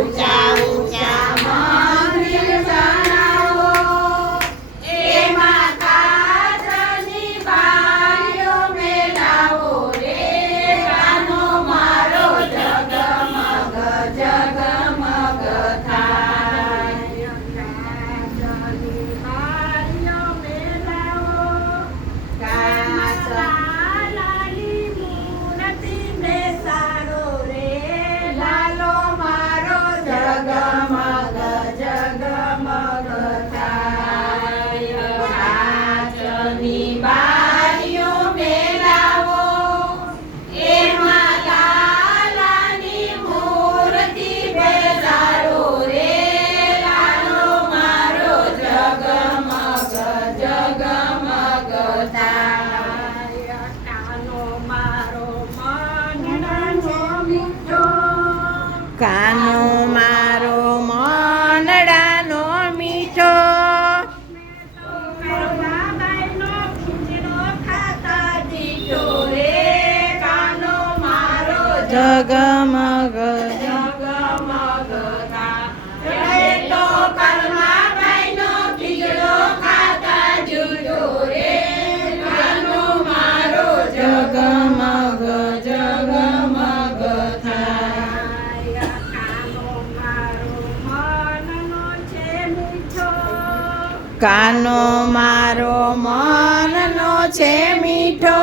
ઊંચા ઊંચા મંદિર બનાવો, એમાં કાચની બારીઓ મેલાવો રે, કાનો મારો જગમગ જગમગ થાય. કાચની બારીઓ મેલાવો, લાલાની મૂર્તિ બેસાડો રે, લાલો મારો જગમગ જગમગ થાય. કાચની બારીઓ મેલાવો, એમાં લાલાની મૂર્તિ બેસાડો રે, લાલો મારો જગમગ જગમગ થાય. કાનો મારો મનડાનો મીઠો, કાનો મારો મનડાનો મીઠો, બાબાઈનો ખીચડો ખાતા જીતો રે, કાનો મારો જગમગ જગમગ થાય. તો કરમાબાઈનો ખીચડો ખાતા જીતો રે, કાનો મારો જગમગ જગમગ થાય. કાનો મારો મનનો છે મીઠો, કાનો મારો મનનો છે મીઠો,